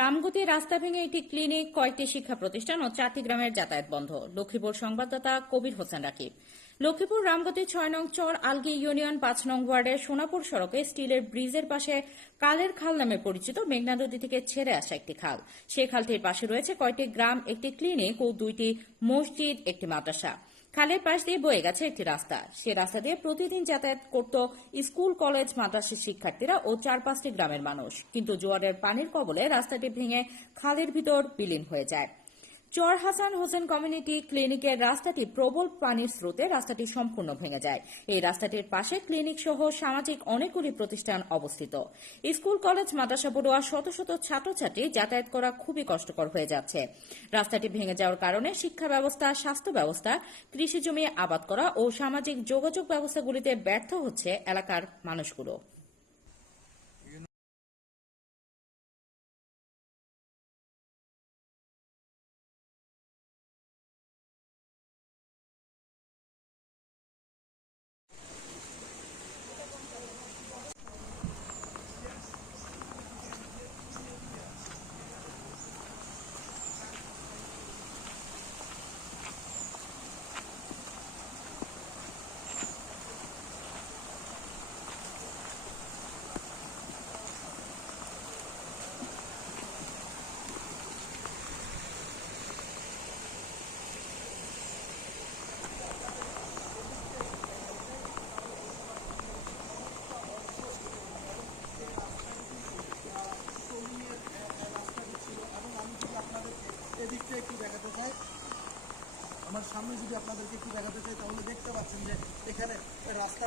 রামগতি রাস্তা ভেঙে একটি ক্লিনিক, কয়েকটি শিক্ষা প্রতিষ্ঠান ও চারটি গ্রামের যাতায়াত বন্ধ। লক্ষ্মীপুর সংবাদদাতা কবির হোসেন রাকিব। লক্ষ্মীপুর রামগতি ছয় নং চর, আলগি ইউনিয়ন পাঁচ নং ওয়ার্ডের সোনাপুর সড়কে স্টিলের ব্রিজের পাশে কালের খাল নামে পরিচিত মেঘনা নদী থেকে ছেড়ে আসা একটি খাল। সেই খালটির পাশে রয়েছে কয়েকটি গ্রাম, একটি ক্লিনিক ও দুইটি মসজিদ, একটি মাদ্রাসা। খালের পাশ দিয়ে বয়ে গেছে একটি রাস্তা। সে রাস্তা দিয়ে প্রতিদিন যাতায়াত করত স্কুল, কলেজ, মাদ্রাসার শিক্ষার্থীরা ও চার পাঁচটি গ্রামের মানুষ। কিন্তু জোয়ারের পানির কবলে রাস্তাটি ভেঙে খালের ভিতর বিলীন হয়ে যায়। চর হাসান হোসেন কমিউনিটি ক্লিনিকের রাস্তাটি প্রবল পানির স্রোতে রাস্তাটি সম্পূর্ণ ভেঙে যায়। এই রাস্তাটির পাশে ক্লিনিক সহ সামাজিক অনেকগুলি প্রতিষ্ঠান অবস্থিত। স্কুল, কলেজ, মাদ্রাসা পড়ুয়া শত শত ছাত্রছাত্রী যাতায়াত করা খুবই কষ্টকর হয়ে যাচ্ছে। রাস্তাটি ভেঙে যাওয়ার কারণে শিক্ষা ব্যবস্থা, স্বাস্থ্য ব্যবস্থা, কৃষি জমি আবাদ করা ও সামাজিক যোগাযোগ ব্যবস্থাগুলিতে ব্যর্থ হচ্ছে এলাকার মানুষগুলো এদিকটা একটু দেখাতে চাই আমার সামনে যদি আপনাদেরকে একটু দেখাতে চাই তাহলে দেখতে পাচ্ছেন যে এখানে রাস্তা